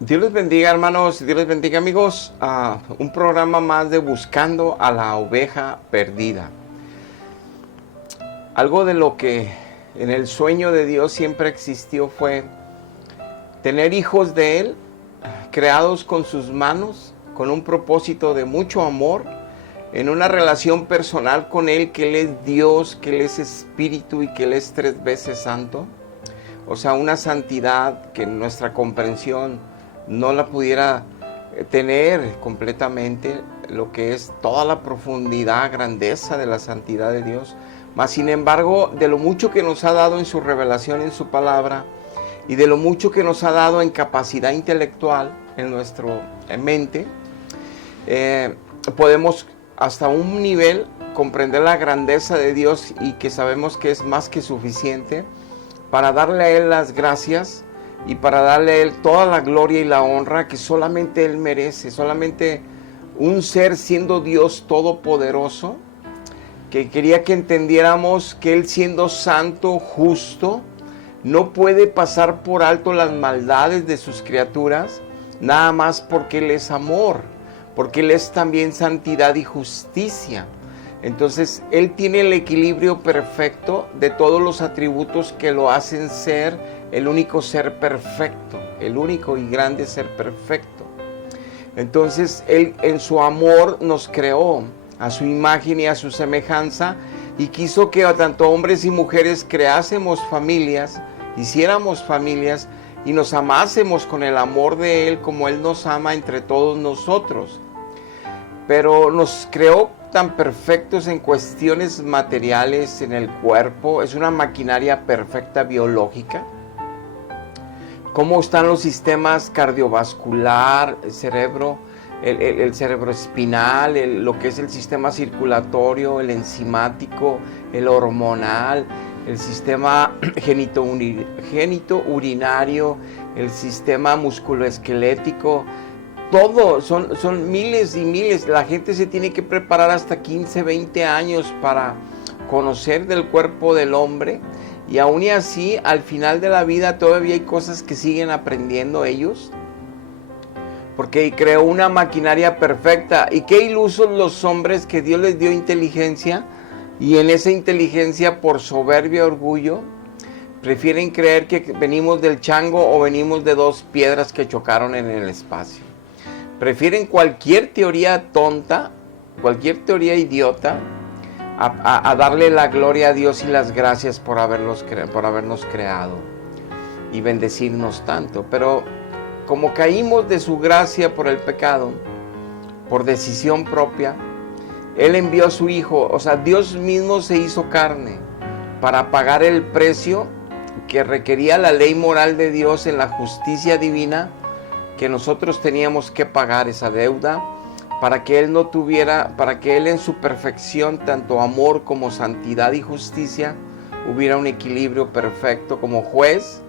Dios les bendiga, hermanos, Dios les bendiga, amigos, a un programa más de Buscando a la Oveja Perdida. Algo de lo que en el sueño de Dios siempre existió fue tener hijos de Él, creados con sus manos, con un propósito de mucho amor, en una relación personal con Él, que Él es Dios, que Él es Espíritu y que Él es 3 veces santo. O sea, una santidad que nuestra comprensión no la pudiera tener completamente, lo que es toda la profundidad, grandeza de la santidad de Dios. Mas, sin embargo, de lo mucho que nos ha dado en su revelación, en su palabra, y de lo mucho que nos ha dado en capacidad intelectual, en nuestra mente, podemos hasta un nivel comprender la grandeza de Dios y que sabemos que es más que suficiente para darle a Él las gracias y para darle a Él toda la gloria y la honra que solamente Él merece. Solamente un ser siendo Dios todopoderoso, que quería que entendiéramos que Él, siendo santo, justo, no puede pasar por alto las maldades de sus criaturas, nada más porque Él es amor, porque Él es también santidad y justicia. Entonces, Él tiene el equilibrio perfecto de todos los atributos que lo hacen ser el único ser perfecto, el único y grande ser perfecto. Entonces, Él en su amor nos creó a su imagen y a su semejanza y quiso que tanto hombres y mujeres creásemos familias, hiciéramos familias y nos amásemos con el amor de Él como Él nos ama entre todos nosotros. Pero nos creó tan perfectos en cuestiones materiales, en el cuerpo, es una maquinaria perfecta biológica. Cómo están los sistemas cardiovascular, el cerebro, el cerebro espinal, lo que es el sistema circulatorio, el enzimático, el hormonal, el sistema genitourinario, el sistema musculoesquelético. Todo, son miles y miles. La gente se tiene que preparar hasta 15, 20 años para conocer del cuerpo del hombre. Y aún y así, al final de la vida todavía hay cosas que siguen aprendiendo ellos. Porque creó una maquinaria perfecta. Y qué ilusos los hombres que Dios les dio inteligencia. Y en esa inteligencia, por soberbia y orgullo, prefieren creer que venimos del chango o venimos de 2 piedras que chocaron en el espacio. Prefieren cualquier teoría tonta, cualquier teoría idiota, a darle la gloria a Dios y las gracias por habernos creado y bendecirnos tanto. Pero como caímos de su gracia por el pecado, por decisión propia, Él envió a su Hijo, o sea, Dios mismo se hizo carne para pagar el precio que requería la ley moral de Dios en la justicia divina, que nosotros teníamos que pagar esa deuda para que Él no tuviera, para que Él en su perfección, tanto amor como santidad y justicia, hubiera un equilibrio perfecto como juez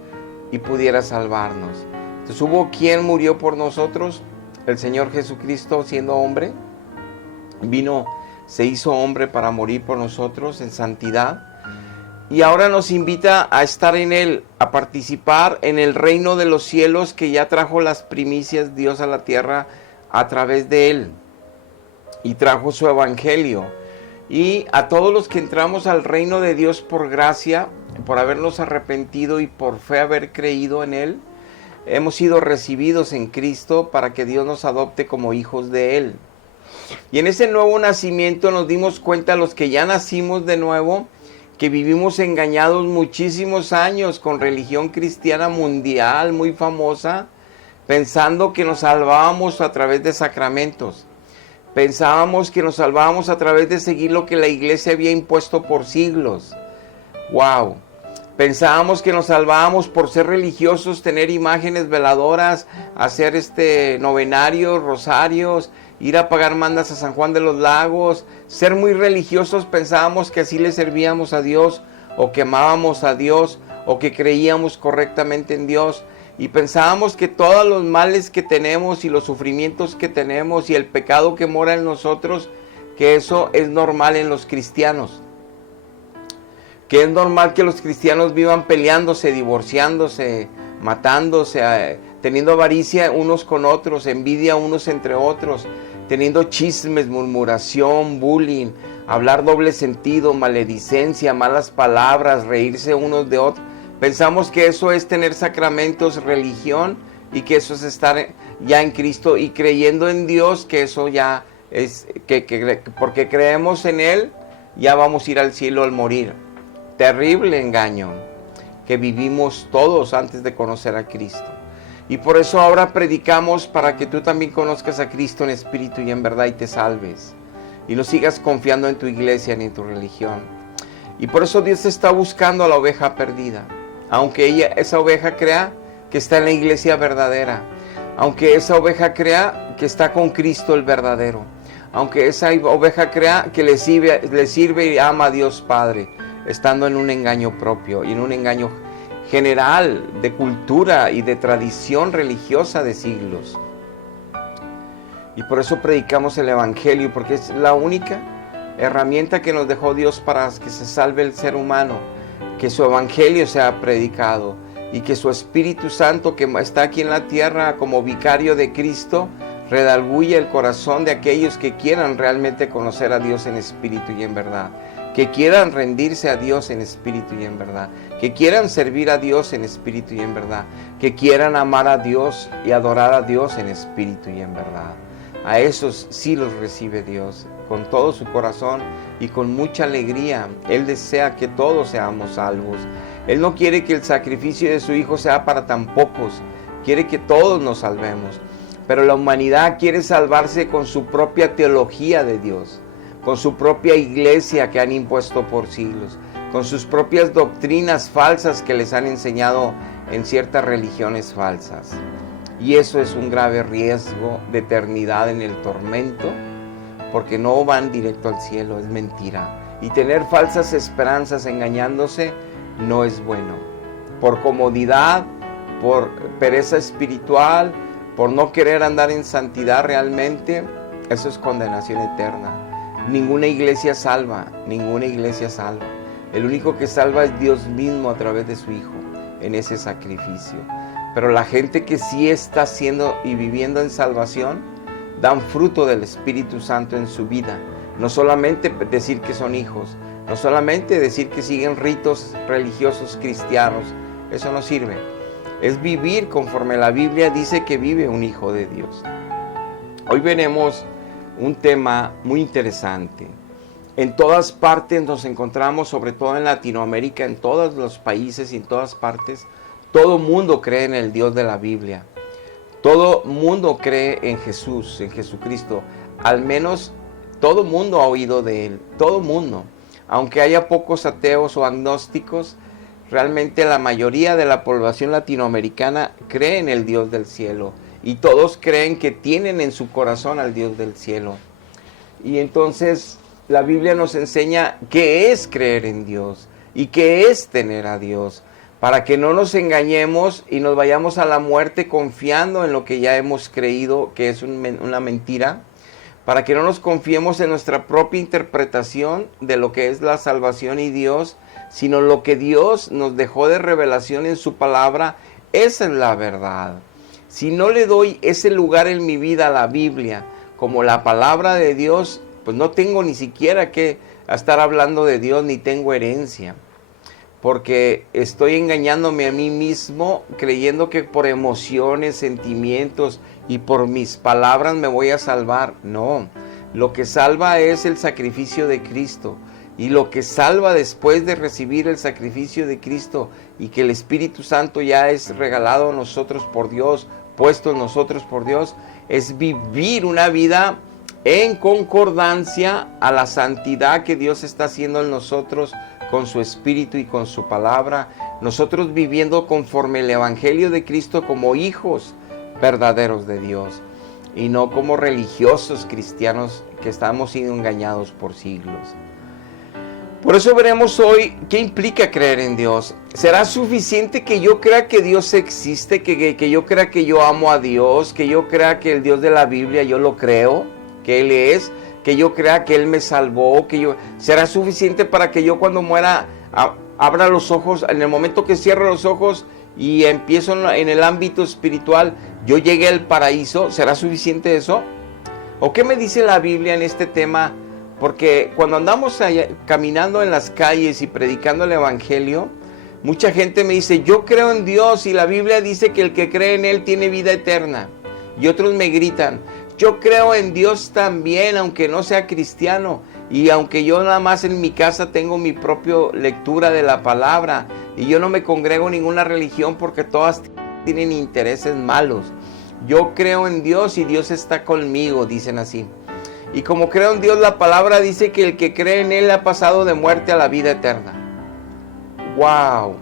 y pudiera salvarnos. Entonces hubo quien murió por nosotros, el Señor Jesucristo siendo hombre, vino, se hizo hombre para morir por nosotros en santidad. Y ahora nos invita a estar en Él, a participar en el reino de los cielos que ya trajo las primicias Dios a la tierra a través de Él. Y trajo su evangelio. Y a todos los que entramos al reino de Dios por gracia, por habernos arrepentido y por fe haber creído en Él, hemos sido recibidos en Cristo para que Dios nos adopte como hijos de Él. Y en ese nuevo nacimiento nos dimos cuenta, los que ya nacimos de nuevo, que vivimos engañados muchísimos años con religión cristiana mundial muy famosa, pensando que nos salvábamos a través de sacramentos. Pensábamos que nos salvábamos a través de seguir lo que la iglesia había impuesto por siglos. ¡Wow! Pensábamos que nos salvábamos por ser religiosos, tener imágenes veladoras, hacer novenarios, rosarios, ir a pagar mandas a San Juan de los Lagos, ser muy religiosos. Pensábamos que así le servíamos a Dios, o que amábamos a Dios, o que creíamos correctamente en Dios. Y pensábamos que todos los males que tenemos y los sufrimientos que tenemos y el pecado que mora en nosotros, que eso es normal en los cristianos. Que es normal que los cristianos vivan peleándose, divorciándose, matándose, teniendo avaricia unos con otros, envidia unos entre otros, teniendo chismes, murmuración, bullying, hablar doble sentido, maledicencia, malas palabras, reírse unos de otros. Pensamos que eso es tener sacramentos, religión, y que eso es estar ya en Cristo y creyendo en Dios, que eso ya es, porque creemos en Él, ya vamos a ir al cielo al morir. Terrible engaño que vivimos todos antes de conocer a Cristo. Y por eso ahora predicamos para que tú también conozcas a Cristo en espíritu y en verdad y te salves. Y no sigas confiando en tu iglesia ni en tu religión. Y por eso Dios está buscando a la oveja perdida. Aunque esa oveja crea que está en la iglesia verdadera. Aunque esa oveja crea que está con Cristo el verdadero. Aunque esa oveja crea que le sirve y ama a Dios Padre, estando en un engaño propio y en un engaño general de cultura y de tradición religiosa de siglos. Y por eso predicamos el Evangelio, porque es la única herramienta que nos dejó Dios para que se salve el ser humano, que su Evangelio sea predicado y que su Espíritu Santo, que está aquí en la tierra como vicario de Cristo, redarguya el corazón de aquellos que quieran realmente conocer a Dios en espíritu y en verdad, que quieran rendirse a Dios en espíritu y en verdad, que quieran servir a Dios en espíritu y en verdad, que quieran amar a Dios y adorar a Dios en espíritu y en verdad. A esos sí los recibe Dios con todo su corazón y con mucha alegría. Él desea que todos seamos salvos. Él no quiere que el sacrificio de su Hijo sea para tan pocos, quiere que todos nos salvemos. Pero la humanidad quiere salvarse con su propia teología de Dios, con su propia iglesia que han impuesto por siglos, con sus propias doctrinas falsas que les han enseñado en ciertas religiones falsas. Y eso es un grave riesgo de eternidad en el tormento, porque no van directo al cielo, es mentira. Y tener falsas esperanzas engañándose no es bueno. Por comodidad, por pereza espiritual, por no querer andar en santidad realmente, eso es condenación eterna. Ninguna iglesia salva, ninguna iglesia salva. El único que salva es Dios mismo a través de su Hijo en ese sacrificio. Pero la gente que sí está haciendo y viviendo en salvación, dan fruto del Espíritu Santo en su vida. No solamente decir que son hijos, no solamente decir que siguen ritos religiosos cristianos, eso no sirve. Es vivir conforme la Biblia dice que vive un hijo de Dios. Hoy veremos un tema muy interesante. En todas partes nos encontramos, sobre todo en Latinoamérica, en todos los países y en todas partes, todo mundo cree en el Dios de la Biblia. Todo mundo cree en Jesús, en Jesucristo. Al menos todo mundo ha oído de Él, todo mundo. Aunque haya pocos ateos o agnósticos, realmente la mayoría de la población latinoamericana cree en el Dios del cielo. Y todos creen que tienen en su corazón al Dios del cielo. Y entonces la Biblia nos enseña qué es creer en Dios y qué es tener a Dios, para que no nos engañemos y nos vayamos a la muerte confiando en lo que ya hemos creído que es una mentira, para que no nos confiemos en nuestra propia interpretación de lo que es la salvación y Dios, sino lo que Dios nos dejó de revelación en su palabra. Esa es la verdad. Si no le doy ese lugar en mi vida a la Biblia como la palabra de Dios, pues no tengo ni siquiera que estar hablando de Dios, ni tengo herencia. Porque estoy engañándome a mí mismo, creyendo que por emociones, sentimientos y por mis palabras me voy a salvar. No, lo que salva es el sacrificio de Cristo. Y lo que salva después de recibir el sacrificio de Cristo y que el Espíritu Santo ya es regalado a nosotros por Dios, puesto en nosotros por Dios, es vivir una vida en concordancia a la santidad que Dios está haciendo en nosotros con su Espíritu y con su palabra. Nosotros viviendo conforme el Evangelio de Cristo como hijos verdaderos de Dios y no como religiosos cristianos que estamos siendo engañados por siglos. Por eso veremos hoy qué implica creer en Dios. ¿Será suficiente que yo crea que Dios existe, que yo crea que yo amo a Dios, que yo crea que el Dios de la Biblia yo lo creo, que Él es, que yo crea que Él me salvó, ¿será suficiente para que yo cuando muera abra los ojos, en el momento que cierro los ojos y empiezo en el ámbito espiritual, yo llegué al paraíso, ¿será suficiente eso? ¿O qué me dice la Biblia en este tema? Porque cuando andamos caminando en las calles y predicando el Evangelio, mucha gente me dice, yo creo en Dios y la Biblia dice que el que cree en Él tiene vida eterna. Y otros me gritan, yo creo en Dios también, aunque no sea cristiano. Y aunque yo nada más en mi casa tengo mi propia lectura de la palabra. Y yo no me congrego en ninguna religión porque todas tienen intereses malos. Yo creo en Dios y Dios está conmigo, dicen así. Y como creo en Dios, la palabra dice que el que cree en Él ha pasado de muerte a la vida eterna. ¡Wow!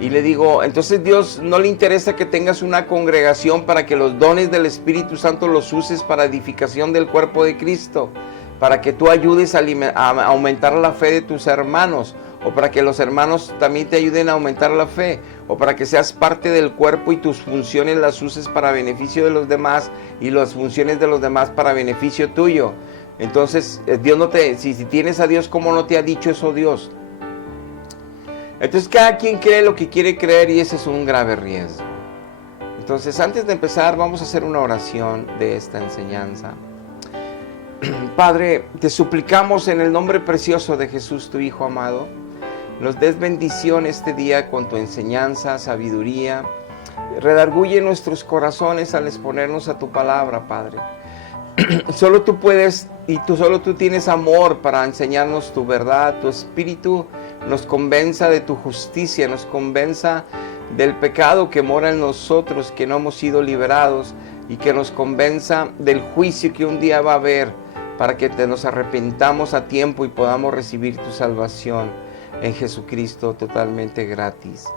Y le digo, entonces Dios no le interesa que tengas una congregación para que los dones del Espíritu Santo los uses para edificación del cuerpo de Cristo, para que tú ayudes a aumentar la fe de tus hermanos, o para que los hermanos también te ayuden a aumentar la fe, o para que seas parte del cuerpo y tus funciones las uses para beneficio de los demás y las funciones de los demás para beneficio tuyo. Entonces, Dios no te, si tienes a Dios, ¿cómo no te ha dicho eso Dios? Entonces, cada quien cree lo que quiere creer y ese es un grave riesgo. Entonces, antes de empezar, vamos a hacer una oración de esta enseñanza. Padre, te suplicamos en el nombre precioso de Jesús, tu Hijo amado, nos des bendición este día con tu enseñanza, sabiduría. Redarguye nuestros corazones al exponernos a tu palabra, Padre. Solo tú puedes y solo tú tienes amor para enseñarnos tu verdad. Tu espíritu nos convenza de tu justicia, nos convenza del pecado que mora en nosotros, que no hemos sido liberados, y que nos convenza del juicio que un día va a haber, para que nos arrepentamos a tiempo y podamos recibir tu salvación en Jesucristo totalmente gratis.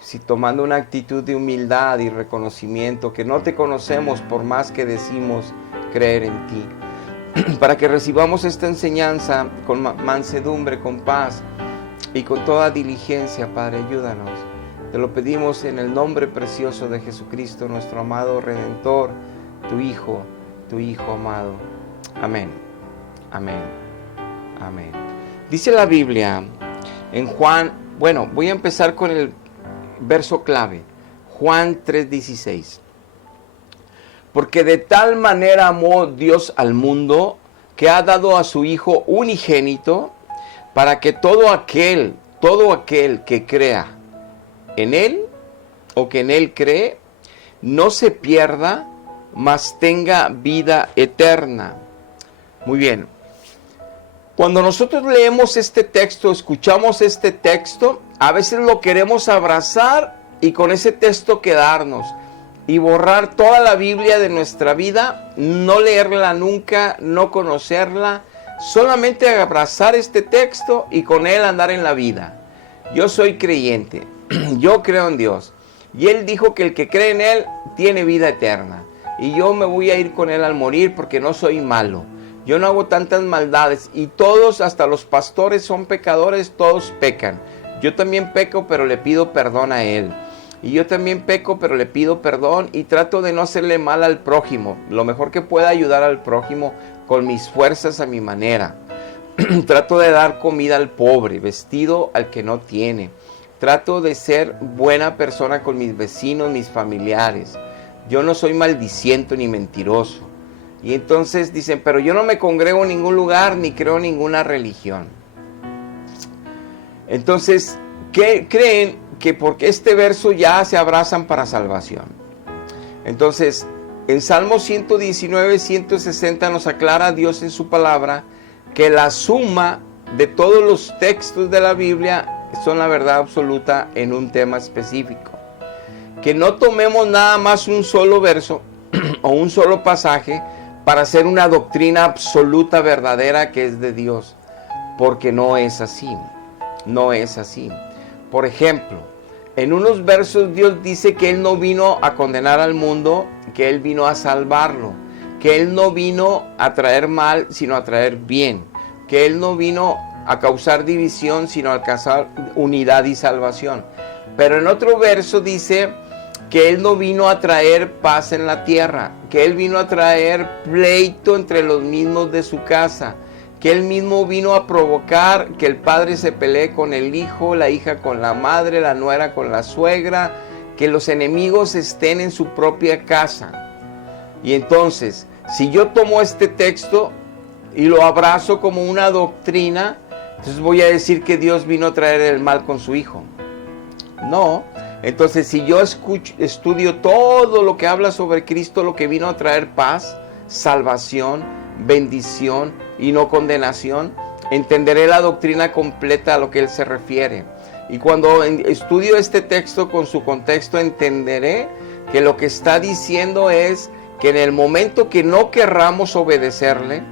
Si tomando una actitud de humildad y reconocimiento, que no te conocemos por más que decimos creer en ti, para que recibamos esta enseñanza con mansedumbre, con paz y con toda diligencia. Padre, ayúdanos. Te lo pedimos en el nombre precioso de Jesucristo, nuestro amado Redentor, tu Hijo amado. Amén, amén, amén. Dice la Biblia en Juan, bueno, voy a empezar con el verso clave, Juan 3:16. Porque de tal manera amó Dios al mundo, que ha dado a su Hijo unigénito, para que todo aquel que crea en Él, o que en Él cree, no se pierda, mas tenga vida eterna. Muy bien. Cuando nosotros leemos este texto, escuchamos este texto, a veces lo queremos abrazar y con ese texto quedarnos y borrar toda la Biblia de nuestra vida, no leerla nunca, no conocerla, solamente abrazar este texto y con él andar en la vida. Yo soy creyente, yo creo en Dios y Él dijo que el que cree en Él tiene vida eterna y yo me voy a ir con Él al morir porque no soy malo. Yo no hago tantas maldades y todos, hasta los pastores son pecadores, todos pecan. Yo también peco, pero le pido perdón a Él. Y yo también peco, pero le pido perdón y trato de no hacerle mal al prójimo. Lo mejor que pueda ayudar al prójimo con mis fuerzas a mi manera. Trato de dar comida al pobre, vestido al que no tiene. Trato de ser buena persona con mis vecinos, mis familiares. Yo no soy maldiciento ni mentiroso. Y entonces dicen, pero yo no me congrego en ningún lugar ni creo en ninguna religión. Entonces, ¿qué creen? Que porque este verso ya se abrazan para salvación. Entonces, en Salmo 119, 160 nos aclara Dios en su palabra que la suma de todos los textos de la Biblia son la verdad absoluta en un tema específico. Que no tomemos nada más un solo verso o un solo pasaje para hacer una doctrina absoluta, verdadera, que es de Dios. Porque no es así. No es así. Por ejemplo, en unos versos Dios dice que Él no vino a condenar al mundo, que Él vino a salvarlo. Que Él no vino a traer mal, sino a traer bien. Que Él no vino a causar división, sino a alcanzar unidad y salvación. Pero en otro verso dice que Él no vino a traer paz en la tierra, que Él vino a traer pleito entre los mismos de su casa, que Él mismo vino a provocar que el padre se pelee con el hijo, la hija con la madre, la nuera con la suegra, que los enemigos estén en su propia casa. Y entonces, si yo tomo este texto y lo abrazo como una doctrina, entonces voy a decir que Dios vino a traer el mal con su Hijo. No. Entonces, si yo estudio todo lo que habla sobre Cristo, lo que vino a traer paz, salvación, bendición y no condenación, entenderé la doctrina completa a lo que Él se refiere. Y cuando estudio este texto con su contexto, entenderé que lo que está diciendo es que en el momento que no querramos obedecerle,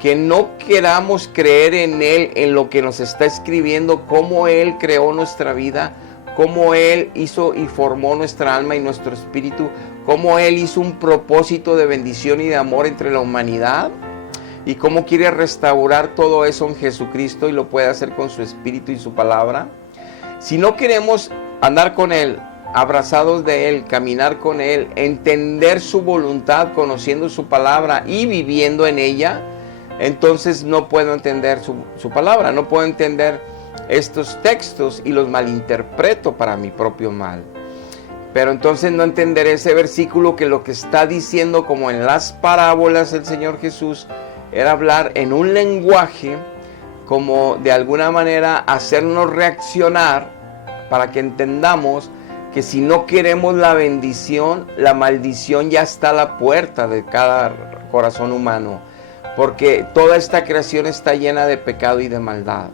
que no queramos creer en Él, en lo que nos está escribiendo, cómo Él creó nuestra vida, cómo Él hizo y formó nuestra alma y nuestro espíritu, cómo Él hizo un propósito de bendición y de amor entre la humanidad, y cómo quiere restaurar todo eso en Jesucristo y lo puede hacer con su espíritu y su palabra. Si no queremos andar con Él, abrazados de Él, caminar con Él, entender su voluntad, conociendo su palabra y viviendo en ella, entonces no puedo entender su palabra, no puedo entender estos textos y los malinterpreto para mi propio mal. Pero entonces no entenderé ese versículo, que lo que está diciendo, como en las parábolas del Señor Jesús, era hablar en un lenguaje como de alguna manera hacernos reaccionar para que entendamos que si no queremos la bendición, la maldición ya está a la puerta de cada corazón humano, porque toda esta creación está llena de pecado y de maldad,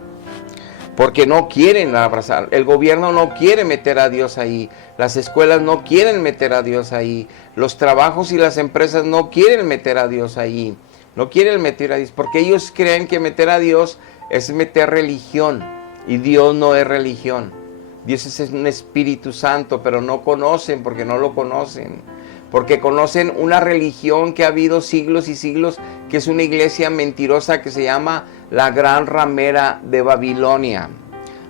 porque no quieren abrazar. El gobierno no quiere meter a Dios ahí, las escuelas no quieren meter a Dios ahí, los trabajos y las empresas no quieren meter a Dios ahí, no quieren meter a Dios, porque ellos creen que meter a Dios es meter religión, y Dios no es religión. Dios es un Espíritu Santo, pero no conocen porque no lo conocen. Porque conocen una religión que ha habido siglos y siglos, que es una iglesia mentirosa que se llama la Gran Ramera de Babilonia.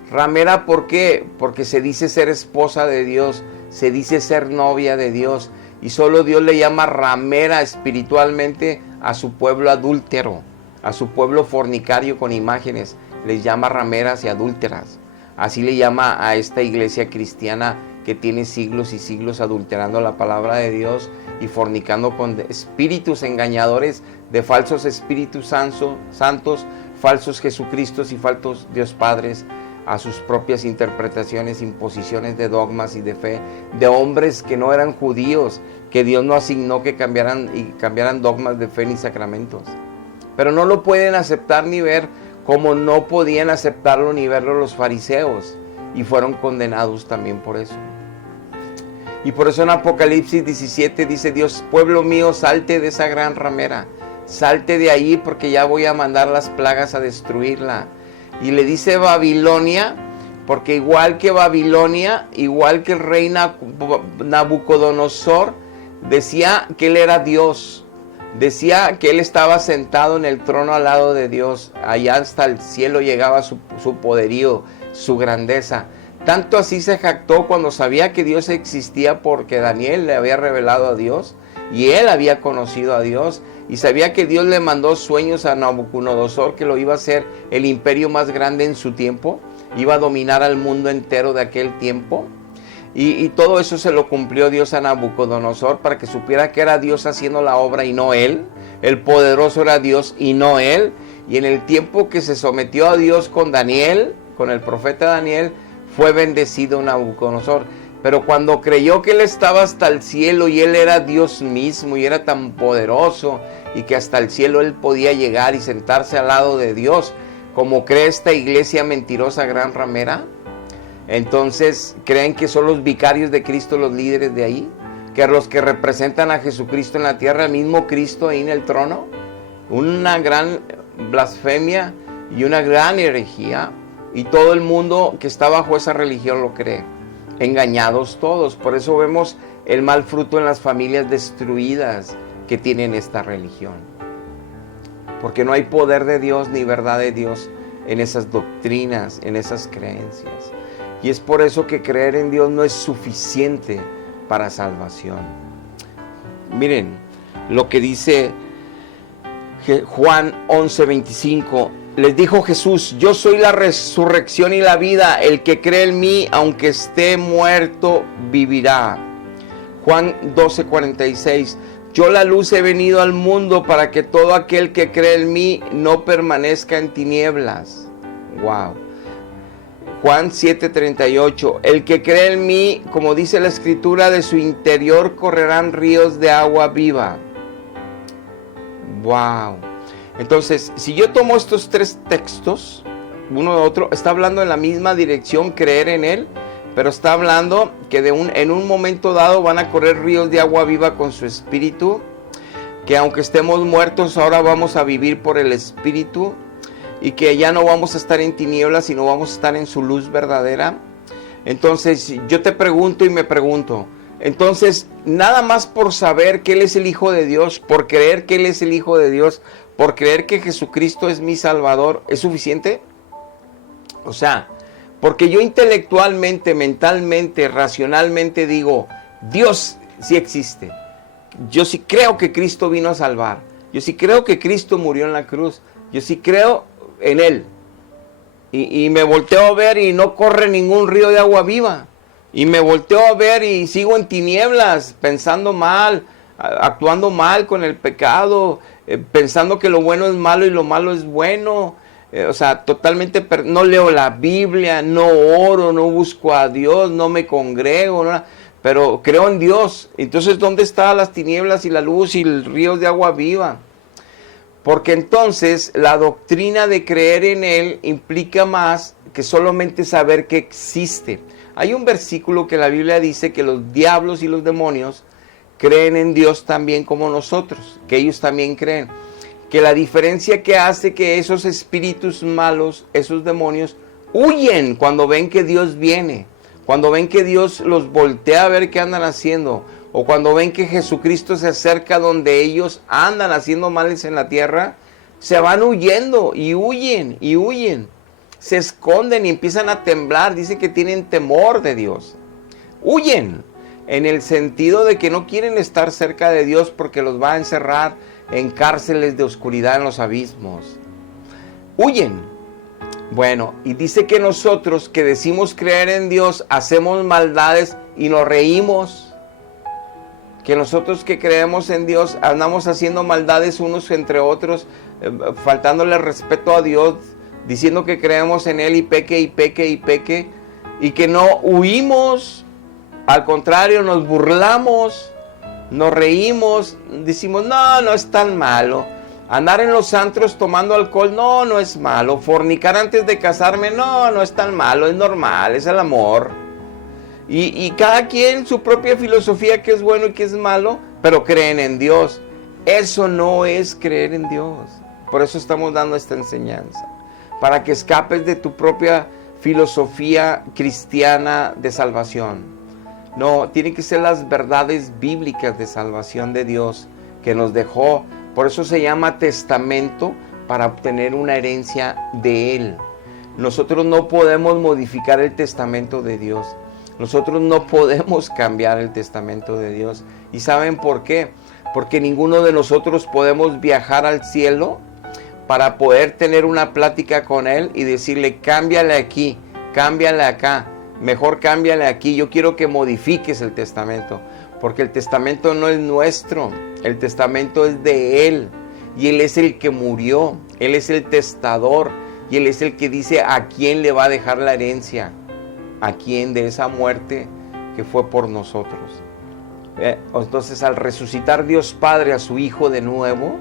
Ramera, ¿por qué? Porque se dice ser esposa de Dios, se dice ser novia de Dios. Y solo Dios le llama ramera espiritualmente a su pueblo adúltero, a su pueblo fornicario con imágenes. Les llama rameras y adúlteras. Así le llama a esta iglesia cristiana que tiene siglos y siglos adulterando la palabra de Dios y fornicando con espíritus engañadores de falsos espíritus santos, falsos Jesucristos y falsos Dios Padres, a sus propias interpretaciones, imposiciones de dogmas y de fe, de hombres que no eran judíos, que Dios no asignó que cambiaran dogmas de fe ni sacramentos. Pero no lo pueden aceptar ni ver, como no podían aceptarlo ni verlo los fariseos, y fueron condenados también por eso. Y por eso en Apocalipsis 17 dice Dios: pueblo mío, salte de esa gran ramera, salte de ahí, porque ya voy a mandar las plagas a destruirla. Y le dice Babilonia, porque igual que Babilonia, igual que el rey Nabucodonosor, decía que él era Dios. Decía que él estaba sentado en el trono al lado de Dios. Allá hasta el cielo llegaba su poderío, su grandeza. Tanto así se jactó cuando sabía que Dios existía, porque Daniel le había revelado a Dios y él había conocido a Dios, y sabía que Dios le mandó sueños a Nabucodonosor, que lo iba a hacer el imperio más grande en su tiempo, iba a dominar al mundo entero de aquel tiempo. Y todo eso se lo cumplió Dios a Nabucodonosor, para que supiera que era Dios haciendo la obra y no él. El poderoso era Dios y no él. Y en el tiempo que se sometió a Dios con Daniel, con el profeta Daniel, fue bendecido Nabucodonosor. Pero cuando creyó que él estaba hasta el cielo y él era Dios mismo y era tan poderoso y que hasta el cielo él podía llegar y sentarse al lado de Dios, como cree esta iglesia mentirosa gran ramera, entonces creen que son los vicarios de Cristo los líderes de ahí, que los que representan a Jesucristo en la tierra, el mismo Cristo ahí en el trono. Una gran blasfemia y una gran herejía, y todo el mundo que está bajo esa religión lo cree. Engañados todos. Por eso vemos el mal fruto en las familias destruidas que tienen esta religión, porque no hay poder de Dios ni verdad de Dios en esas doctrinas, en esas creencias. Y es por eso que creer en Dios no es suficiente para salvación. Miren lo que dice Juan 11:25. Les dijo Jesús: yo soy la resurrección y la vida, el que cree en mí, aunque esté muerto, vivirá. Juan 12:46, yo la luz he venido al mundo para que todo aquel que cree en mí no permanezca en tinieblas. Wow. Juan 7:38, el que cree en mí, como dice la escritura, de su interior correrán ríos de agua viva. Wow. Entonces, si yo tomo estos tres textos, uno de otro, está hablando en la misma dirección, creer en Él, pero está hablando que en un momento dado van a correr ríos de agua viva con su espíritu, que aunque estemos muertos, ahora vamos a vivir por el espíritu, y que ya no vamos a estar en tinieblas, sino vamos a estar en su luz verdadera. Entonces, yo te pregunto y me pregunto, entonces, nada más por saber que Él es el Hijo de Dios, por creer que Él es el Hijo de Dios, por creer que Jesucristo es mi Salvador, ¿es suficiente? O sea, porque yo intelectualmente, mentalmente, racionalmente digo, Dios sí existe. Yo sí creo que Cristo vino a salvar. Yo sí creo que Cristo murió en la cruz. Yo sí creo en Él. Y me volteo a ver y no corre ningún río de agua viva. Y me volteo a ver y sigo en tinieblas, pensando mal, actuando mal con el pecado, pensando que lo bueno es malo y lo malo es bueno. O sea, totalmente, no leo la Biblia, no oro, no busco a Dios, no me congrego, pero creo en Dios. Entonces, ¿dónde están las tinieblas y la luz y el río de agua viva? Porque entonces la doctrina de creer en Él implica más que solamente saber que existe. Hay un versículo que la Biblia dice que los diablos y los demonios creen en Dios también como nosotros, que ellos también creen. Que la diferencia que hace que esos espíritus malos, esos demonios, huyen cuando ven que Dios viene, cuando ven que Dios los voltea a ver qué andan haciendo, o cuando ven que Jesucristo se acerca donde ellos andan haciendo males en la tierra, se van huyendo y huyen y huyen, se esconden y empiezan a temblar, dicen que tienen temor de Dios, huyen, en el sentido de que no quieren estar cerca de Dios porque los va a encerrar en cárceles de oscuridad en los abismos. Huyen. Bueno, y dice que nosotros que decimos creer en Dios, hacemos maldades y nos reímos. Que nosotros que creemos en Dios, andamos haciendo maldades unos entre otros, faltándole respeto a Dios, diciendo que creemos en Él y peque y peque y peque, y que no huimos, al contrario, nos burlamos, nos reímos, decimos, no es tan malo. Andar en los antros tomando alcohol, no es malo. Fornicar antes de casarme, no es tan malo, es normal, es el amor. Y cada quien su propia filosofía, que es bueno y que es malo, pero creen en Dios. Eso no es creer en Dios. Por eso estamos dando esta enseñanza, para que escapes de tu propia filosofía cristiana de salvación. No, tienen que ser las verdades bíblicas de salvación de Dios que nos dejó. Por eso se llama testamento, para obtener una herencia de Él. Nosotros no podemos modificar el testamento de Dios. Nosotros no podemos cambiar el testamento de Dios. ¿Y saben por qué? Porque ninguno de nosotros podemos viajar al cielo para poder tener una plática con Él y decirle, cámbiale aquí, cámbiale acá. Mejor cámbiale aquí, yo quiero que modifiques el testamento, porque el testamento no es nuestro, el testamento es de Él, y Él es el que murió, Él es el testador, y Él es el que dice a quién le va a dejar la herencia, a quién de esa muerte que fue por nosotros. Entonces, al resucitar Dios Padre a su Hijo de nuevo,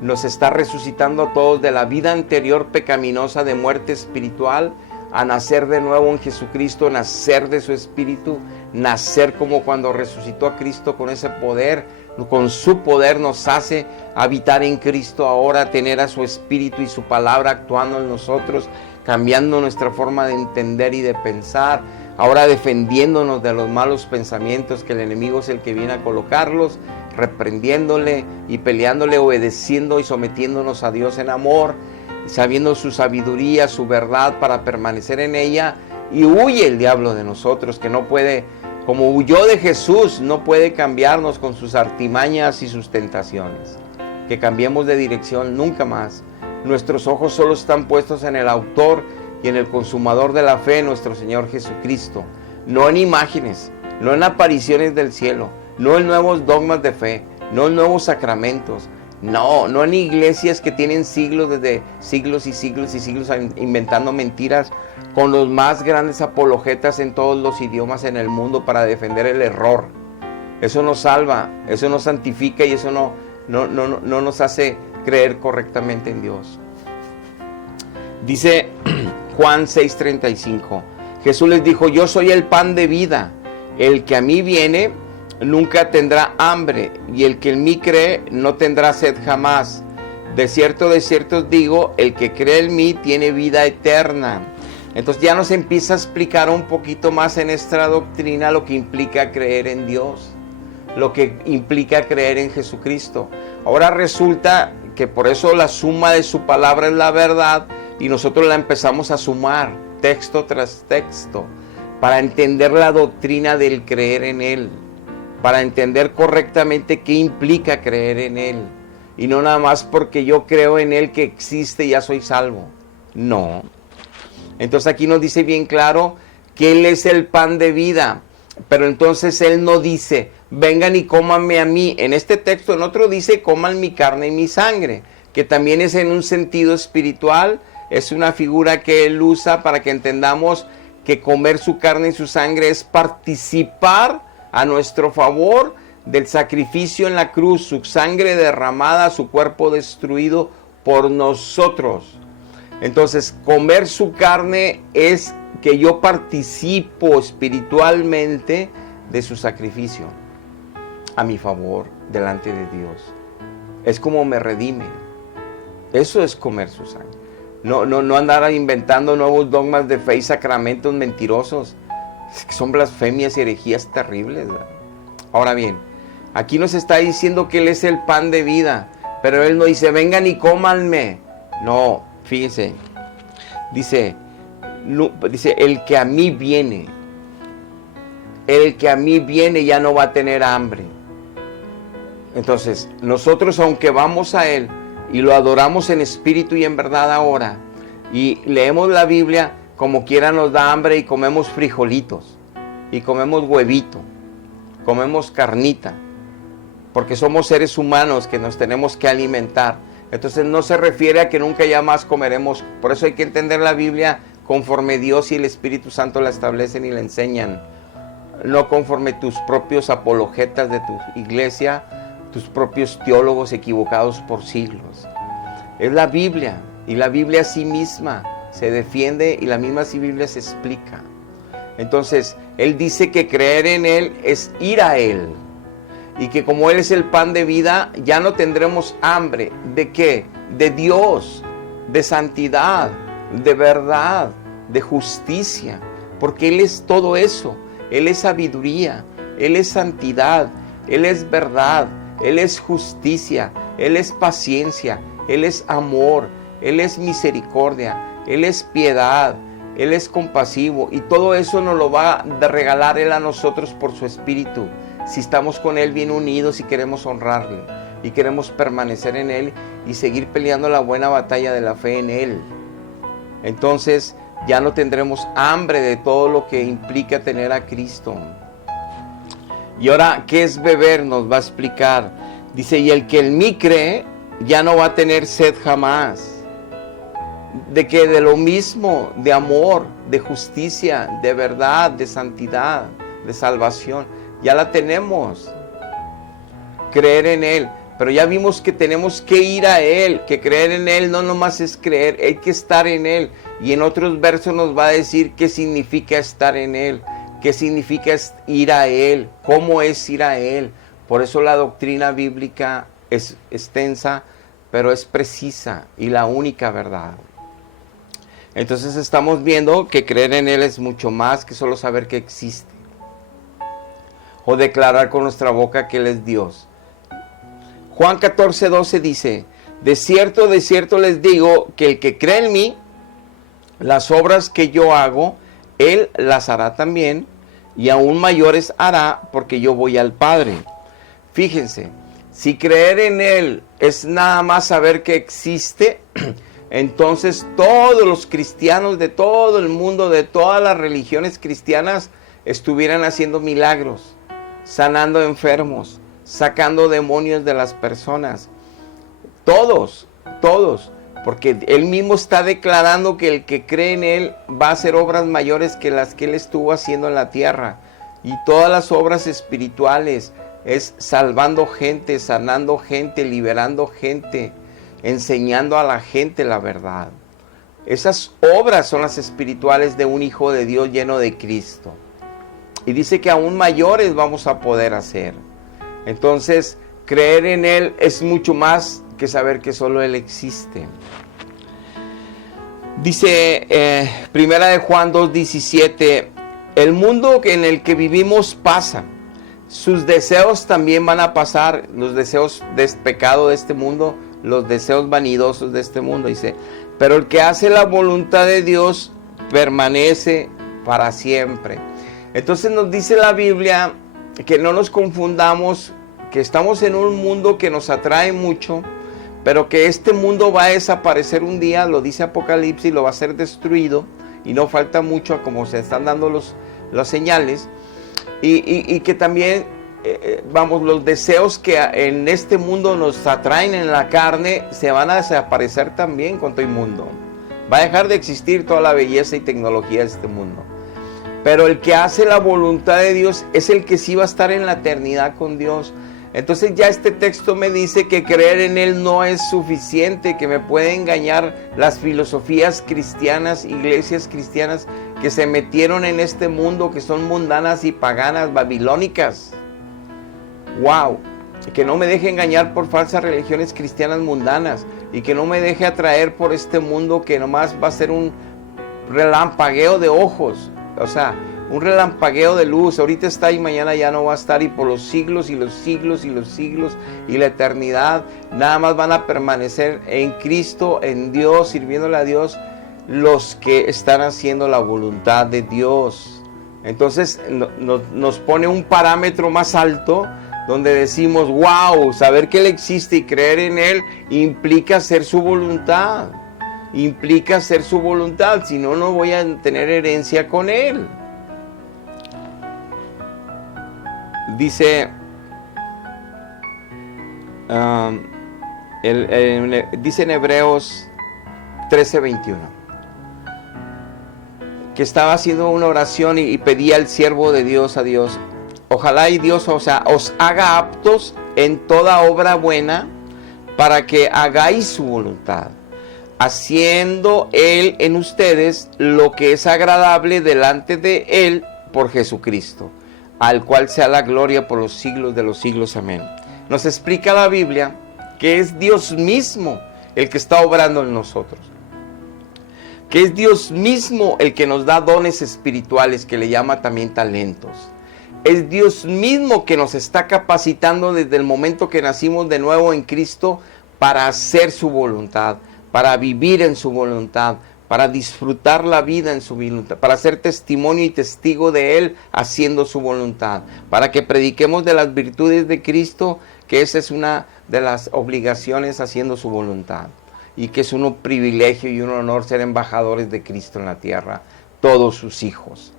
nos está resucitando a todos de la vida anterior pecaminosa de muerte espiritual, a nacer de nuevo en Jesucristo, nacer de su Espíritu, nacer como cuando resucitó a Cristo con ese poder, con su poder nos hace habitar en Cristo ahora, tener a su Espíritu y su palabra actuando en nosotros, cambiando nuestra forma de entender y de pensar, ahora defendiéndonos de los malos pensamientos que el enemigo es el que viene a colocarlos, reprendiéndole y peleándole, obedeciendo y sometiéndonos a Dios en amor, sabiendo su sabiduría, su verdad para permanecer en ella, y huye el diablo de nosotros, que no puede, como huyó de Jesús, no puede cambiarnos con sus artimañas y sus tentaciones. Que cambiemos de dirección nunca más, Nuestros ojos solo están puestos en el autor y en el consumador de la fe, nuestro Señor Jesucristo. No en imágenes, no en apariciones del cielo, no en nuevos dogmas de fe, no en nuevos sacramentos, no en iglesias que tienen siglos, desde siglos y siglos y siglos inventando mentiras con los más grandes apologetas en todos los idiomas en el mundo para defender el error. Eso nos salva, eso nos santifica y eso no nos hace creer correctamente en Dios. Dice Juan 6:35, Jesús les dijo: yo soy el pan de vida, el que a mí viene nunca tendrá hambre, y el que en mí cree no tendrá sed jamás. De cierto os digo, el que cree en mí tiene vida eterna. Entonces ya nos empieza a explicar un poquito más en esta doctrina lo que implica creer en Dios, lo que implica creer en Jesucristo. Ahora resulta que por eso la suma de su palabra es la verdad, y nosotros la empezamos a sumar texto tras texto para entender la doctrina del creer en Él, para entender correctamente qué implica creer en Él, y no nada más porque yo creo en Él que existe y ya soy salvo. No. Entonces aquí nos dice bien claro que Él es el pan de vida, pero entonces Él no dice: vengan y cómanme a mí. En este texto, en otro dice: coman mi carne y mi sangre, que también es en un sentido espiritual, es una figura que Él usa para que entendamos que comer su carne y su sangre es participar a nuestro favor del sacrificio en la cruz, su sangre derramada, su cuerpo destruido por nosotros. Entonces, comer su carne es que yo participo espiritualmente de su sacrificio a mi favor delante de Dios. Es como me redime. Eso es comer su sangre. No andar inventando nuevos dogmas de fe y sacramentos mentirosos. Son blasfemias y herejías terribles, ¿verdad? Ahora bien, aquí nos está diciendo que Él es el pan de vida, pero Él no dice: vengan y cómanme. No, fíjense, dice el que a mí viene, ya no va a tener hambre. Entonces, nosotros, aunque vamos a Él y lo adoramos en espíritu y en verdad ahora, y leemos la Biblia, como quiera nos da hambre y comemos frijolitos, y comemos huevito, comemos carnita, porque somos seres humanos que nos tenemos que alimentar. Entonces no se refiere a que nunca ya más comeremos. Por eso hay que entender la Biblia conforme Dios y el Espíritu Santo la establecen y la enseñan, no conforme tus propios apologetas de tu iglesia, tus propios teólogos equivocados por siglos. Es la Biblia, y la Biblia a sí misma se defiende, y la misma Biblia se explica. Entonces, Él dice que creer en Él es ir a Él, y que como Él es el pan de vida, ya no tendremos hambre. ¿De qué? De Dios, de santidad, de verdad, de justicia, porque Él es todo eso. Él es sabiduría, Él es santidad, Él es verdad, Él es justicia, Él es paciencia, Él es amor, Él es misericordia, Él es piedad, Él es compasivo, y todo eso nos lo va a regalar Él a nosotros por su Espíritu, si estamos con Él bien unidos y queremos honrarle, y queremos permanecer en Él y seguir peleando la buena batalla de la fe en Él. Entonces ya no tendremos hambre de todo lo que implica tener a Cristo. Y ahora, ¿qué es beber? Nos va a explicar. Dice: y el que en mí cree ya no va a tener sed jamás. ¿De qué? De lo mismo, de amor, de justicia, de verdad, de santidad, de salvación. Ya la tenemos. Creer en Él. Pero ya vimos que tenemos que ir a Él, que creer en Él no nomás es creer, hay que estar en Él. Y en otros versos nos va a decir qué significa estar en Él, qué significa ir a Él, cómo es ir a Él. Por eso la doctrina bíblica es extensa, pero es precisa y la única verdad. Entonces estamos viendo que creer en Él es mucho más que solo saber que existe, o declarar con nuestra boca que Él es Dios. Juan 14:12 dice: de cierto les digo que el que cree en mí, las obras que yo hago, Él las hará también, y aún mayores hará, porque yo voy al Padre. Fíjense, Si creer en Él es nada más saber que existe, entonces todos los cristianos de todo el mundo, de todas las religiones cristianas, estuvieran haciendo milagros, sanando enfermos, sacando demonios de las personas. Todos, porque Él mismo está declarando que el que cree en Él va a hacer obras mayores que las que Él estuvo haciendo en la tierra. Y todas las obras espirituales es salvando gente, sanando gente, liberando gente, enseñando a la gente la verdad. Esas obras son las espirituales de un hijo de Dios lleno de Cristo. Y dice que aún mayores vamos a poder hacer. Entonces, creer en Él es mucho más que saber que solo Él existe. Dice Primera de Juan 2:17, el mundo en el que vivimos pasa. Sus deseos también van a pasar, los deseos de pecado de este mundo, los deseos vanidosos de este mundo. Dice, pero el que hace la voluntad de Dios permanece para siempre. Entonces nos dice la Biblia que no nos confundamos, que estamos en un mundo que nos atrae mucho, pero que este mundo va a desaparecer un día, lo dice Apocalipsis, lo va a ser destruido, y no falta mucho a como se están dando las señales, y que también, los deseos que en este mundo nos atraen en la carne, se van a desaparecer también con todo el mundo. Va a dejar de existir toda la belleza y tecnología de este mundo. Pero el que hace la voluntad de Dios es el que sí va a estar en la eternidad con Dios. Entonces ya este texto me dice que creer en Él no es suficiente, que me puede engañar las filosofías cristianas, iglesias cristianas que se metieron en este mundo, que son mundanas y paganas, babilónicas. ¡Wow! Que no me deje engañar por falsas religiones cristianas mundanas y que no me deje atraer por este mundo que nomás va a ser un relampagueo de ojos. O sea, un relampagueo de luz, ahorita está y mañana ya no va a estar, y por los siglos y los siglos y los siglos y la eternidad, nada más van a permanecer en Cristo, en Dios, sirviéndole a Dios, los que están haciendo la voluntad de Dios. Entonces nos pone un parámetro más alto, donde decimos, wow, saber que Él existe y creer en Él implica hacer su voluntad. Implica hacer su voluntad, si no, no voy a tener herencia con Él. Dice, dice en Hebreos 13:21, que estaba haciendo una oración y pedía al siervo de Dios a Dios, ojalá y Dios os haga aptos en toda obra buena para que hagáis su voluntad, haciendo Él en ustedes lo que es agradable delante de Él por Jesucristo, al cual sea la gloria por los siglos de los siglos. Amén. Nos explica la Biblia que es Dios mismo el que está obrando en nosotros, que es Dios mismo el que nos da dones espirituales, que le llama también talentos. Es Dios mismo que nos está capacitando desde el momento que nacimos de nuevo en Cristo para hacer su voluntad, para vivir en su voluntad, para disfrutar la vida en su voluntad, para ser testimonio y testigo de Él haciendo su voluntad, para que prediquemos de las virtudes de Cristo, que esa es una de las obligaciones, haciendo su voluntad, y que es un privilegio y un honor ser embajadores de Cristo en la tierra, todos sus hijos.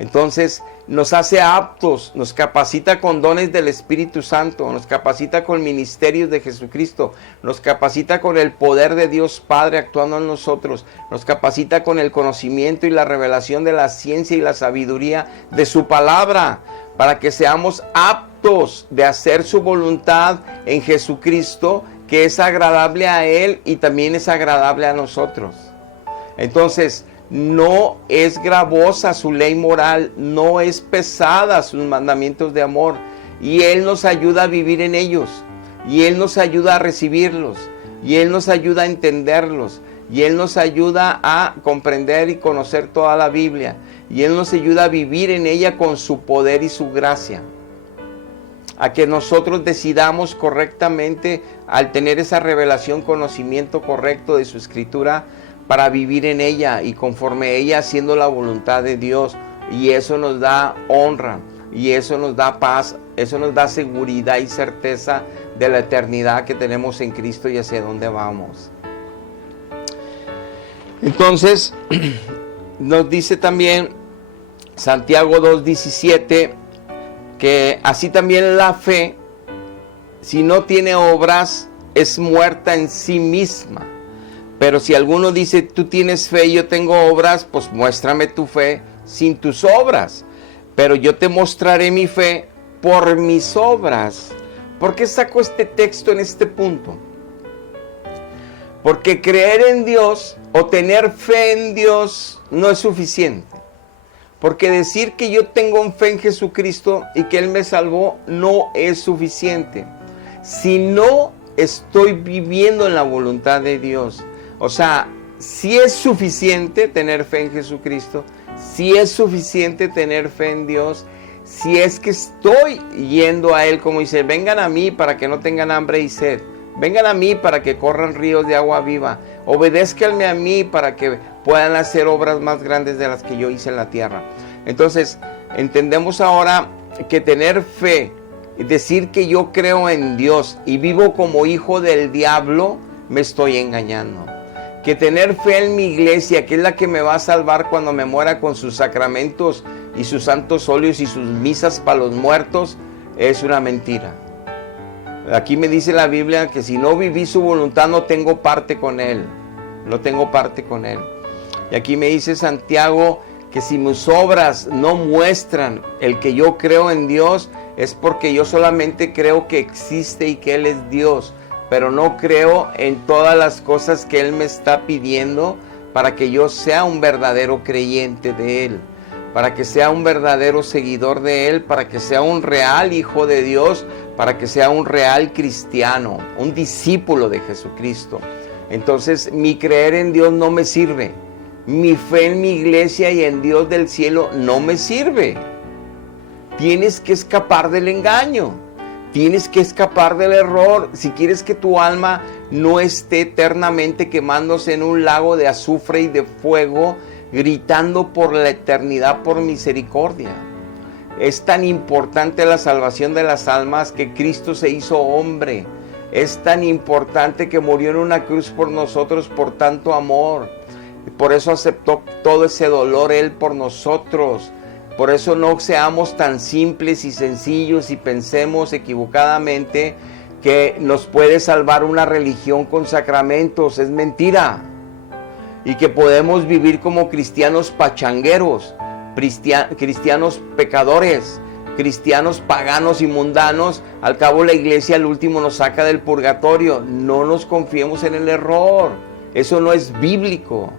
Entonces nos hace aptos, nos capacita con dones del Espíritu Santo, nos capacita con ministerios de Jesucristo, nos capacita con el poder de Dios Padre actuando en nosotros, nos capacita con el conocimiento y la revelación de la ciencia y la sabiduría de su palabra, para que seamos aptos de hacer su voluntad en Jesucristo, que es agradable a Él y también es agradable a nosotros. Entonces, no es gravosa su ley moral, no es pesada sus mandamientos de amor, y Él nos ayuda a vivir en ellos, y Él nos ayuda a recibirlos, y Él nos ayuda a entenderlos, y Él nos ayuda a comprender y conocer toda la Biblia, y Él nos ayuda a vivir en ella con su poder y su gracia, a que nosotros decidamos correctamente al tener esa revelación, conocimiento correcto de su Escritura, para vivir en ella y conforme a ella haciendo la voluntad de Dios, y eso nos da honra y eso nos da paz Eso nos da seguridad y certeza de la eternidad que tenemos en Cristo y hacia dónde vamos. Entonces, nos dice también Santiago 2:17 que así también la fe, si no tiene obras, es muerta en sí misma. Pero si alguno dice, tú tienes fe y yo tengo obras, pues muéstrame tu fe sin tus obras. Pero yo te mostraré mi fe por mis obras. ¿Por qué saco este texto en este punto? Porque creer en Dios o tener fe en Dios no es suficiente. Porque decir que yo tengo fe en Jesucristo y que Él me salvó no es suficiente. Si no estoy viviendo en la voluntad de Dios. O sea, sí es suficiente tener fe en Jesucristo, sí es suficiente tener fe en Dios, si es que estoy yendo a Él, como dice, vengan a mí para que no tengan hambre y sed, vengan a mí para que corran ríos de agua viva, obedézcanme a mí para que puedan hacer obras más grandes de las que yo hice en la tierra. Entonces, entendemos ahora que tener fe, decir que yo creo en Dios y vivo como hijo del diablo, me estoy engañando. Que tener fe en mi iglesia, que es la que me va a salvar cuando me muera con sus sacramentos y sus santos óleos y sus misas para los muertos, es una mentira. Aquí me dice la Biblia que si no viví su voluntad no tengo parte con Él. No tengo parte con Él. Y aquí me dice Santiago que si mis obras no muestran el que yo creo en Dios, es porque yo solamente creo que existe y que Él es Dios. Pero no creo en todas las cosas que Él me está pidiendo para que yo sea un verdadero creyente de Él, para que sea un verdadero seguidor de Él, para que sea un real hijo de Dios, para que sea un real cristiano, un discípulo de Jesucristo. Entonces, mi creer en Dios no me sirve. Mi fe en mi iglesia y en Dios del cielo no me sirve. Tienes que escapar del engaño. Tienes que escapar del error. Si quieres que tu alma no esté eternamente quemándose en un lago de azufre y de fuego, gritando por la eternidad por misericordia. Es tan importante la salvación de las almas que Cristo se hizo hombre. Es tan importante que murió en una cruz por nosotros por tanto amor. Por eso aceptó todo ese dolor Él por nosotros. Por eso no seamos tan simples y sencillos y pensemos equivocadamente que nos puede salvar una religión con sacramentos. Es mentira. Y que podemos vivir como cristianos pachangueros, cristianos pecadores, cristianos paganos y mundanos. Al cabo la iglesia al último nos saca del purgatorio. No nos confiemos en el error. Eso no es bíblico.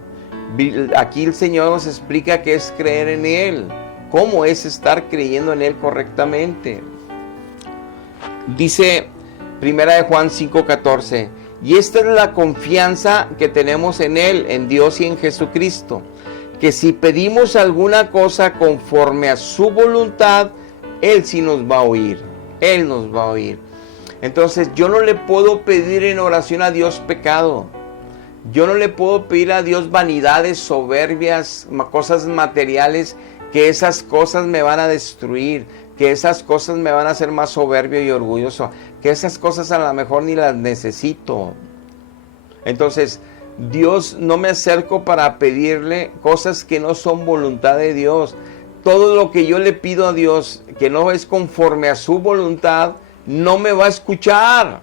Aquí el Señor nos explica qué es creer en Él. ¿Cómo es estar creyendo en Él correctamente? Dice 1 Juan 5:14, y esta es la confianza que tenemos en Él, en Dios y en Jesucristo, que si pedimos alguna cosa conforme a su voluntad, Él sí nos va a oír. Él nos va a oír. Entonces yo no le puedo pedir en oración a Dios pecado. Yo no le puedo pedir a Dios vanidades, soberbias, cosas materiales, que esas cosas me van a destruir, que esas cosas me van a hacer más soberbio y orgulloso, que esas cosas a lo mejor ni las necesito. Entonces, Dios, no me acerco para pedirle cosas que no son voluntad de Dios. Todo lo que yo le pido a Dios, que no es conforme a su voluntad, no me va a escuchar.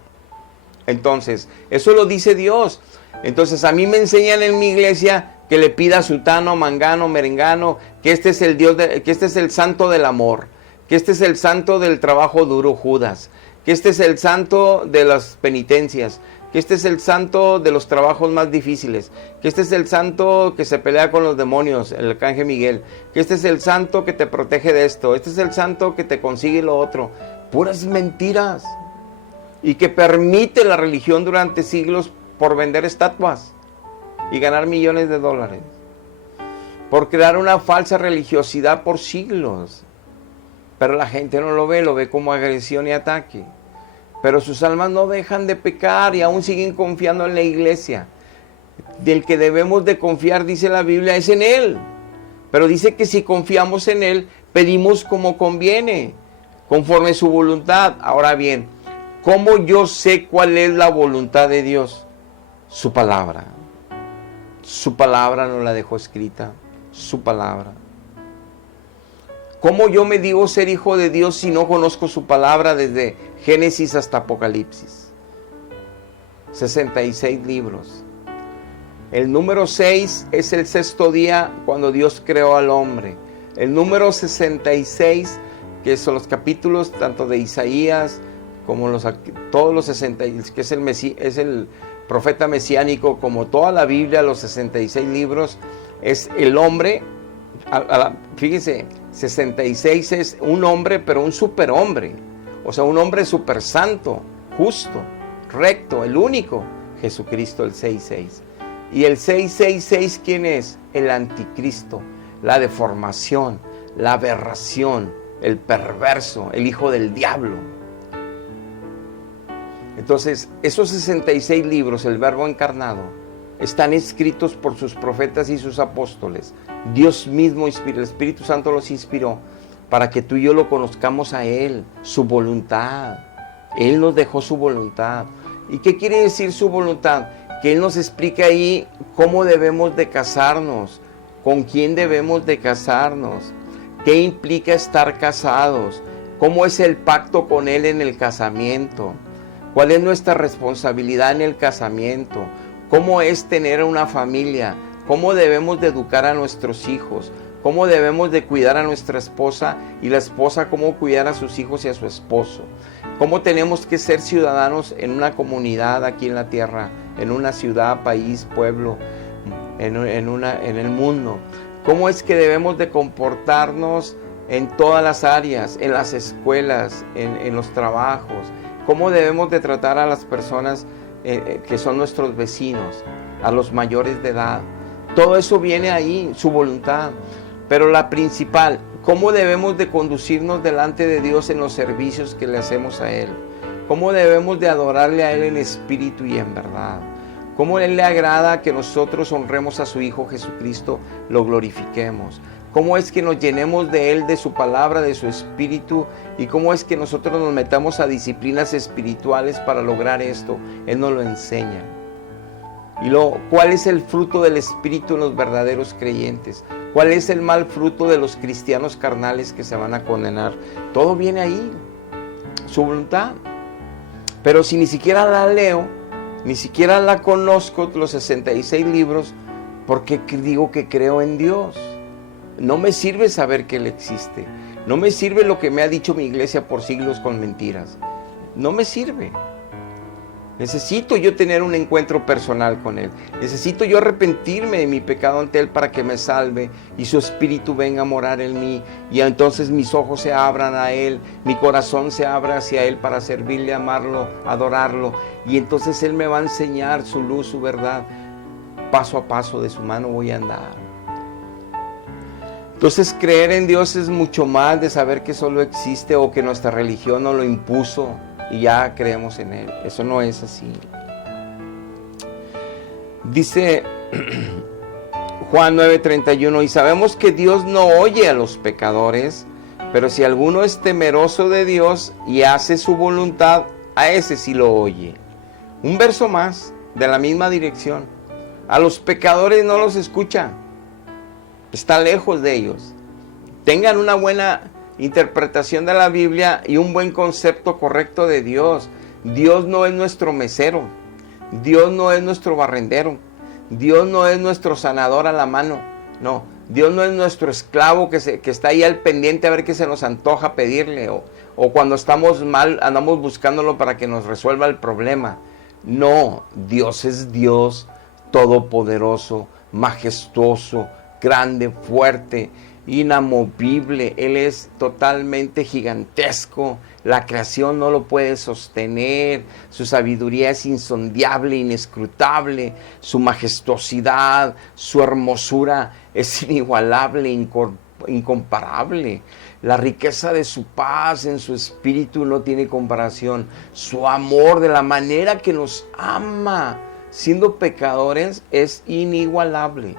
Entonces, eso lo dice Dios. Entonces, a mí me enseñan en mi iglesia que le pida a sutano, mangano, merengano, que este es el Dios, que este es el santo del amor, que este es el santo del trabajo duro, Judas, que este es el santo de las penitencias, que este es el santo de los trabajos más difíciles, que este es el santo que se pelea con los demonios, el arcángel Miguel, que este es el santo que te protege de esto, este es el santo que te consigue lo otro. Puras mentiras. Y que permite la religión durante siglos por vender estatuas y ganar millones de dólares, por crear una falsa religiosidad por siglos. Pero la gente no lo ve como agresión y ataque. Pero sus almas no dejan de pecar y aún siguen confiando en la iglesia. Del que debemos de confiar, dice la Biblia, es en Él. Pero dice que si confiamos en Él, pedimos como conviene, conforme a su voluntad. Ahora bien, ¿cómo yo sé cuál es la voluntad de Dios? Su palabra. Su palabra nos la dejó escrita. Su palabra. ¿Cómo yo me digo ser hijo de Dios si no conozco su palabra desde Génesis hasta Apocalipsis? 66 libros. El número 6 es el sexto día cuando Dios creó al hombre. El número 66, que son los capítulos tanto de Isaías como todos los 60, que es el profeta mesiánico, como toda la Biblia, los 66 libros, es el hombre. Fíjense, 66 es un hombre, pero un superhombre. O sea, un hombre super santo, justo, recto, el único, Jesucristo, el 66. Y el 666, ¿quién es? El anticristo, la deformación, la aberración, el perverso, el hijo del diablo. Entonces, esos 66 libros, el Verbo encarnado, están escritos por sus profetas y sus apóstoles. Dios mismo inspiró, el Espíritu Santo los inspiró para que tú y yo lo conozcamos a Él, su voluntad. Él nos dejó su voluntad. ¿Y qué quiere decir su voluntad? Que Él nos explica ahí cómo debemos de casarnos, con quién debemos de casarnos, qué implica estar casados, cómo es el pacto con Él en el casamiento, cuál es nuestra responsabilidad en el casamiento, cómo es tener una familia, cómo debemos de educar a nuestros hijos, cómo debemos de cuidar a nuestra esposa y la esposa cómo cuidar a sus hijos y a su esposo, cómo tenemos que ser ciudadanos en una comunidad aquí en la tierra, en una ciudad, país, pueblo, en el mundo, cómo es que debemos de comportarnos en todas las áreas, en las escuelas, en los trabajos, cómo debemos de tratar a las personas que son nuestros vecinos, a los mayores de edad. Todo eso viene ahí, su voluntad. Pero la principal, cómo debemos de conducirnos delante de Dios en los servicios que le hacemos a Él. Cómo debemos de adorarle a Él en espíritu y en verdad. Cómo a Él le agrada que nosotros honremos a su Hijo Jesucristo, lo glorifiquemos. Cómo es que nos llenemos de Él, de su palabra, de su espíritu, y cómo es que nosotros nos metamos a disciplinas espirituales para lograr esto. Él nos lo enseña. Y ¿cuál es el fruto del espíritu en los verdaderos creyentes? ¿Cuál es el mal fruto de los cristianos carnales que se van a condenar? Todo viene ahí, su voluntad. Pero si ni siquiera la leo, ni siquiera la conozco, los 66 libros, ¿por qué digo que creo en Dios? No me sirve saber que Él existe. No me sirve lo que me ha dicho mi iglesia por siglos con mentiras. No me sirve. Necesito yo tener un encuentro personal con Él. Necesito yo arrepentirme de mi pecado ante Él para que me salve y su espíritu venga a morar en mí. Y entonces mis ojos se abran a Él, mi corazón se abra hacia Él para servirle, amarlo, adorarlo. Y entonces Él me va a enseñar su luz, su verdad. Paso a paso de su mano voy a andar. Entonces creer en Dios es mucho más de saber que solo existe o que nuestra religión nos lo impuso y ya creemos en Él. Eso no es así. Dice Juan 9:31, y sabemos que Dios no oye a los pecadores, pero si alguno es temeroso de Dios y hace su voluntad, a ese sí lo oye. Un verso más de la misma dirección. A los pecadores no los escucha. Está lejos de ellos. Tengan una buena interpretación de la Biblia y un buen concepto correcto de Dios. Dios no es nuestro mesero. Dios no es nuestro barrendero. Dios no es nuestro sanador a la mano. No, Dios no es nuestro esclavo que está ahí al pendiente a ver qué se nos antoja pedirle. O cuando estamos mal andamos buscándolo para que nos resuelva el problema. No, Dios es Dios todopoderoso, majestuoso, grande, fuerte, inamovible. Él es totalmente gigantesco. La creación no lo puede sostener. Su sabiduría es insondable, inescrutable. Su majestuosidad, su hermosura es inigualable, incomparable. La riqueza de su paz en su espíritu no tiene comparación. Su amor, de la manera que nos ama, siendo pecadores, es inigualable.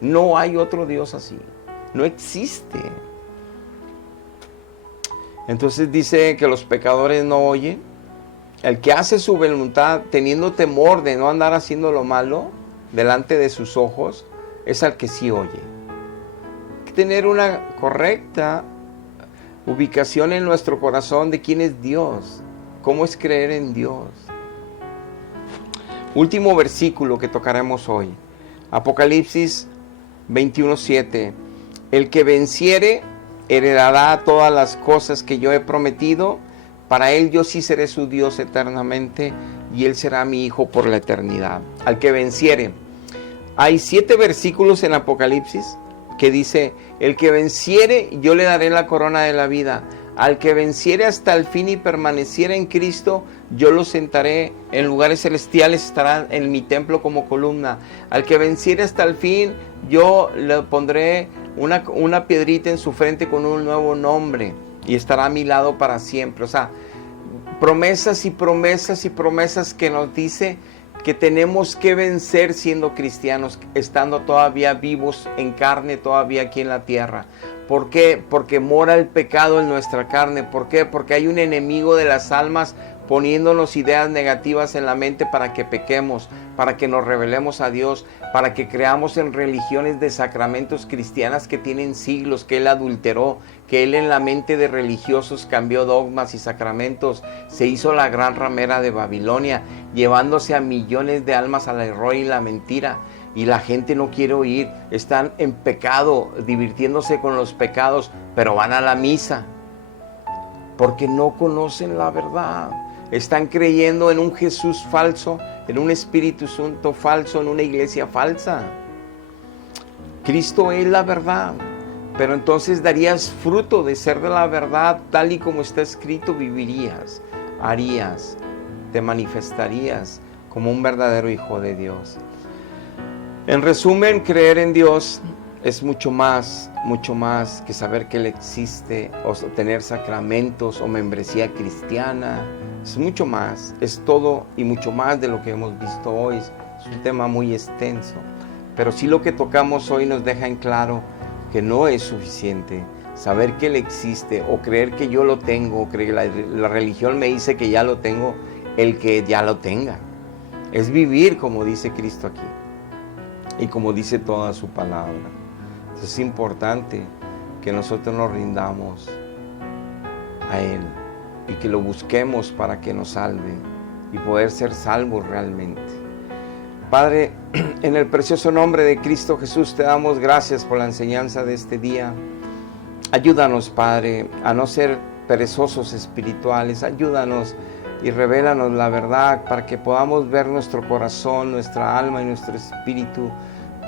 No hay otro Dios así. No existe. Entonces dice que los pecadores no oyen. El que hace su voluntad teniendo temor de no andar haciendo lo malo delante de sus ojos, es al que sí oye. Hay que tener una correcta ubicación en nuestro corazón de quién es Dios, cómo es creer en Dios. Último versículo que tocaremos hoy, Apocalipsis 21:7. El que venciere heredará todas las cosas que yo he prometido. Para él yo sí seré su Dios eternamente y él será mi hijo por la eternidad. Al que venciere. Hay 7 versículos en Apocalipsis que dice, el que venciere yo le daré la corona de la vida. Al que venciere hasta el fin y permaneciere en Cristo, yo lo sentaré en lugares celestiales, estará en mi templo como columna. Al que venciere hasta el fin, yo le pondré una piedrita en su frente con un nuevo nombre y estará a mi lado para siempre. O sea, promesas y promesas y promesas que nos dice que tenemos que vencer siendo cristianos, estando todavía vivos en carne, todavía aquí en la tierra. ¿Por qué? Porque mora el pecado en nuestra carne. ¿Por qué? Porque hay un enemigo de las almas poniéndonos ideas negativas en la mente para que pequemos, para que nos rebelemos a Dios, para que creamos en religiones de sacramentos cristianas que tienen siglos, que Él adulteró, que Él en la mente de religiosos cambió dogmas y sacramentos, se hizo la gran ramera de Babilonia, llevándose a millones de almas al error y la mentira. Y la gente no quiere oír, están en pecado, divirtiéndose con los pecados, pero van a la misa, porque no conocen la verdad. Están creyendo en un Jesús falso, en un Espíritu Santo falso, en una iglesia falsa. Cristo es la verdad, pero entonces darías fruto de ser de la verdad, tal y como está escrito, vivirías, harías, te manifestarías como un verdadero hijo de Dios. En resumen, creer en Dios es mucho más que saber que Él existe, o tener sacramentos o membresía cristiana. Es mucho más, es todo y mucho más de lo que hemos visto hoy. Es un tema muy extenso, pero sí lo que tocamos hoy nos deja en claro que no es suficiente saber que Él existe o creer que yo lo tengo, o creer que la religión me dice que ya lo tengo, el que ya lo tenga. Es vivir como dice Cristo aquí y como dice toda su palabra. Entonces es importante que nosotros nos rindamos a Él y que lo busquemos para que nos salve y poder ser salvos realmente. Padre, en el precioso nombre de Cristo Jesús te damos gracias por la enseñanza de este día. Ayúdanos, Padre, a no ser perezosos espirituales. Ayúdanos y revélanos la verdad para que podamos ver nuestro corazón, nuestra alma y nuestro espíritu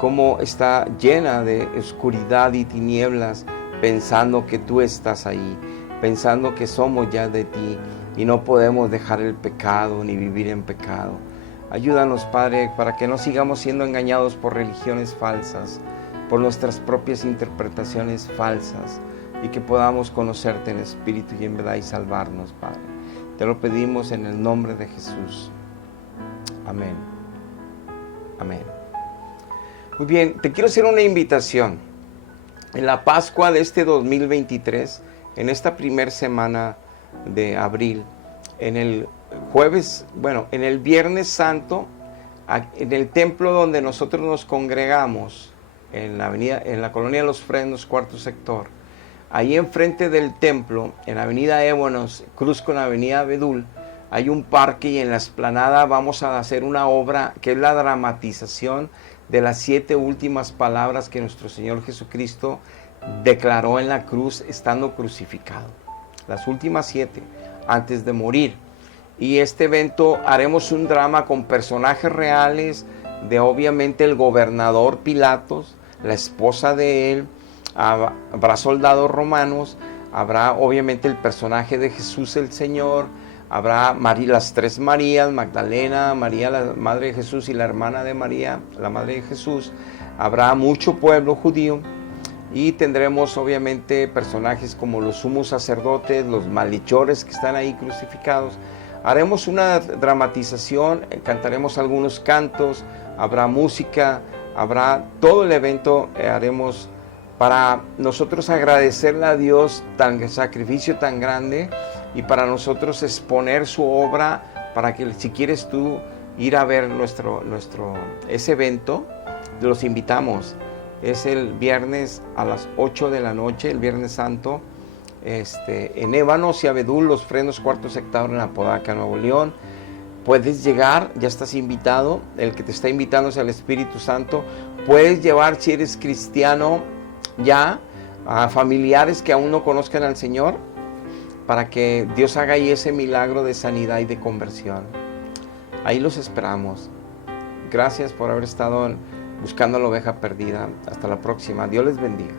cómo está llena de oscuridad y tinieblas, pensando que tú estás ahí, pensando que somos ya de ti y no podemos dejar el pecado ni vivir en pecado. Ayúdanos, Padre, para que no sigamos siendo engañados por religiones falsas, por nuestras propias interpretaciones falsas, y que podamos conocerte en espíritu y en verdad y salvarnos, Padre. Te lo pedimos en el nombre de Jesús. Amén. Amén. Muy bien, te quiero hacer una invitación. En la Pascua de este 2023, en esta primera semana de abril, en el jueves, en el Viernes Santo, en el templo donde nosotros nos congregamos, en la colonia de Los Fresnos, cuarto sector, ahí enfrente del templo, en la avenida Ébonos, cruz con la avenida Abedul, hay un parque y en la explanada vamos a hacer una obra que es la dramatización de las 7 últimas palabras que nuestro Señor Jesucristo declaró en la cruz estando crucificado. Las últimas 7 antes de morir. Y este evento haremos un drama con personajes reales de obviamente el gobernador Pilatos, la esposa de él, habrá soldados romanos, habrá obviamente el personaje de Jesús el Señor, habrá las 3 Marías, Magdalena, María la madre de Jesús y la hermana de María, la madre de Jesús, habrá mucho pueblo judío y tendremos obviamente personajes como los sumos sacerdotes, los malhechores que están ahí crucificados. Haremos una dramatización, cantaremos algunos cantos, habrá música, habrá todo el evento, haremos para nosotros agradecerle a Dios tan sacrificio tan grande y para nosotros exponer su obra, para que si quieres tú ir a ver ese evento, los invitamos. Es el viernes a las 8 de la noche, el Viernes Santo, en Ébanos y Abedul, Los Frenos, cuarto sector en Apodaca, Nuevo León. Puedes llegar, ya estás invitado. El que te está invitando es el Espíritu Santo. Puedes llevar, si eres cristiano, ya a familiares que aún no conozcan al Señor, para que Dios haga ahí ese milagro de sanidad y de conversión. Ahí los esperamos. Gracias por haber estado buscando la oveja perdida. Hasta la próxima. Dios les bendiga.